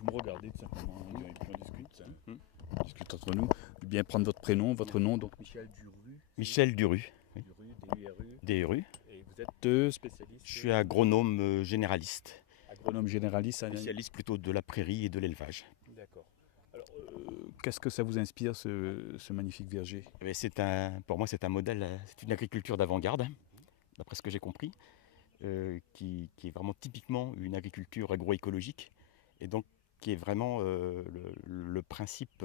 vous me regardez tout simplement, et puis on discute. On discute entre nous. Je vais bien prendre votre nom, donc Michel Duru. Michel Duru, oui. Duru, D-U-R-U. DRU. Et vous êtes spécialiste. Je suis agronome généraliste, Agronome généraliste. spécialiste plutôt de la prairie et de l'élevage. D'accord. Alors, qu'est-ce que ça vous inspire, ce magnifique verger? Mais pour moi, c'est un modèle, c'est une agriculture d'avant-garde, d'après ce que j'ai compris, qui est vraiment typiquement une agriculture agroécologique, et donc qui est vraiment le principe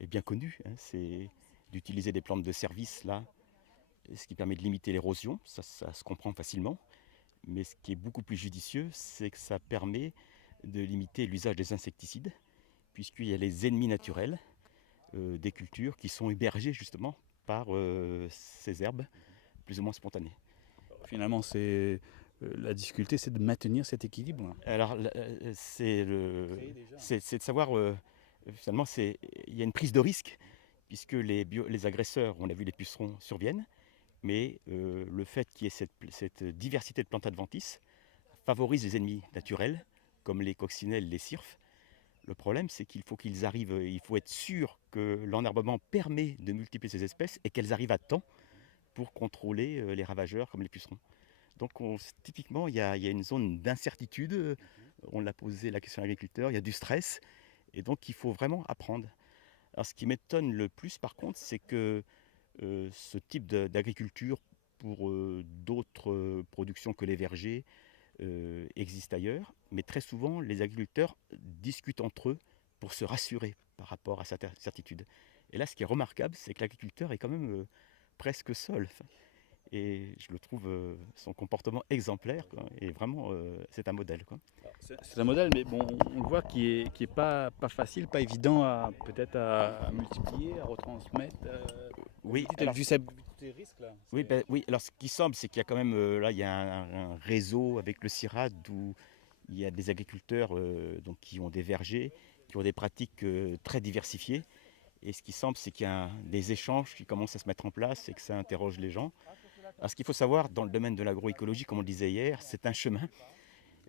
est bien connu, hein, c'est d'utiliser des plantes de service là, ce qui permet de limiter l'érosion, ça se comprend facilement. Mais ce qui est beaucoup plus judicieux, c'est que ça permet de limiter l'usage des insecticides, puisqu'il y a les ennemis naturels des cultures qui sont hébergés justement par ces herbes plus ou moins spontanées. Finalement, la difficulté, c'est de maintenir cet équilibre. Alors, c'est de savoir, finalement, il y a une prise de risque, puisque les agresseurs, on l'a vu, les pucerons surviennent, mais le fait qu'il y ait cette diversité de plantes adventices favorise les ennemis naturels, comme les coccinelles, les cirfes. Le problème, c'est qu'il faut qu'ils arrivent, il faut être sûr que l'enherbement permet de multiplier ces espèces et qu'elles arrivent à temps pour contrôler les ravageurs comme les pucerons. Donc typiquement, il y a une zone d'incertitude, on l'a posé la question à l'agriculteur, il y a du stress, et donc il faut vraiment apprendre. Alors ce qui m'étonne le plus par contre, c'est que ce type d'agriculture pour d'autres productions que les vergers existe ailleurs, mais très souvent les agriculteurs discutent entre eux pour se rassurer par rapport à cette certitude. Et là, ce qui est remarquable, c'est que l'agriculteur est quand même presque seul. Et je le trouve son comportement exemplaire, quoi. Et vraiment, c'est un modèle, quoi. C'est un modèle, mais bon, on le voit qui est pas facile, pas évident peut-être à multiplier, à retransmettre. Oui, Vu tous ces risques là. oui, oui, alors ce qui semble, c'est qu'il y a quand même, là, il y a un réseau avec le CIRAD où il y a des agriculteurs donc, qui ont des vergers, qui ont des pratiques très diversifiées. Et ce qui semble, c'est qu'il y a des échanges qui commencent à se mettre en place et que ça interroge les gens. Alors, ce qu'il faut savoir dans le domaine de l'agroécologie, comme on le disait hier, c'est un chemin.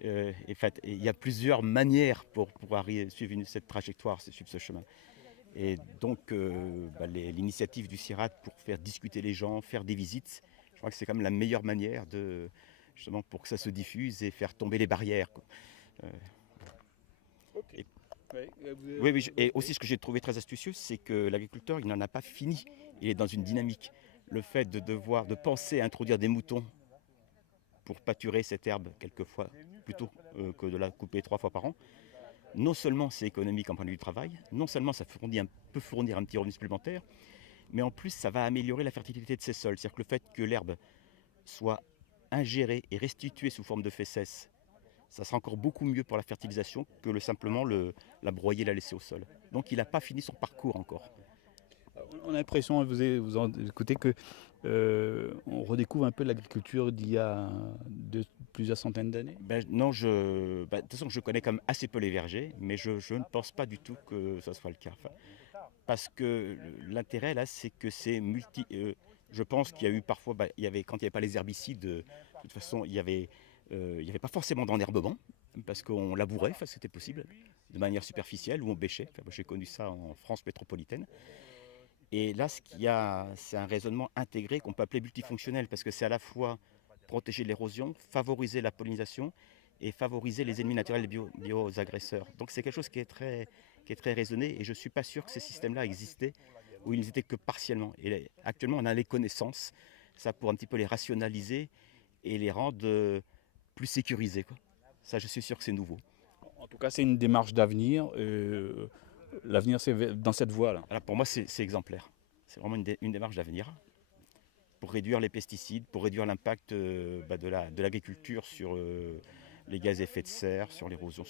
En fait, il y a plusieurs manières pour pouvoir suivre cette trajectoire, suivre ce chemin. Et donc, l'initiative du CIRAD pour faire discuter les gens, faire des visites, je crois que c'est quand même la meilleure manière justement pour que ça se diffuse et faire tomber les barrières, quoi. Okay. Oui, et aussi ce que j'ai trouvé très astucieux, c'est que l'agriculteur, il n'en a pas fini. Il est dans une dynamique. Le fait de penser à introduire des moutons pour pâturer cette herbe quelquefois, plutôt que de la couper 3 fois par an, non seulement c'est économique en point de vue du travail, non seulement ça peut fournir un petit revenu supplémentaire, mais en plus ça va améliorer la fertilité de ces sols. C'est-à-dire que le fait que l'herbe soit ingérée et restituée sous forme de fesses, ça sera encore beaucoup mieux pour la fertilisation que simplement la broyer, la laisser au sol. Donc il n'a pas fini son parcours encore. On a l'impression, à vous en écouter, que on redécouvre un peu l'agriculture d'il y a plusieurs centaines d'années. Non, de toute façon, je connais quand même assez peu les vergers, mais je ne pense pas du tout que ça soit le cas. Enfin, parce que l'intérêt là, c'est que c'est je pense qu'il y a eu parfois, quand il n'y avait pas les herbicides, de toute façon, il n'y avait pas forcément d'enherbement, parce qu'on labourait, enfin, c'était possible, de manière superficielle, ou on bêchait. Enfin, j'ai connu ça en France métropolitaine. Et là, c'est un raisonnement intégré qu'on peut appeler multifonctionnel, parce que c'est à la fois protéger l'érosion, favoriser la pollinisation et favoriser les ennemis naturels des bio-agresseurs. Donc c'est quelque chose qui est très raisonné, et je ne suis pas sûr que ces systèmes-là existaient, ou ils n'étaient que partiellement. Et actuellement, on a les connaissances, ça pour un petit peu les rationaliser et les rendre plus sécurisés, quoi. Ça, je suis sûr que c'est nouveau. En tout cas, c'est une démarche d'avenir. L'avenir, c'est dans cette voie-là. Alors pour moi, c'est exemplaire. C'est vraiment une démarche d'avenir pour réduire les pesticides, pour réduire l'impact de l'agriculture sur les gaz à effet de serre, sur l'érosion,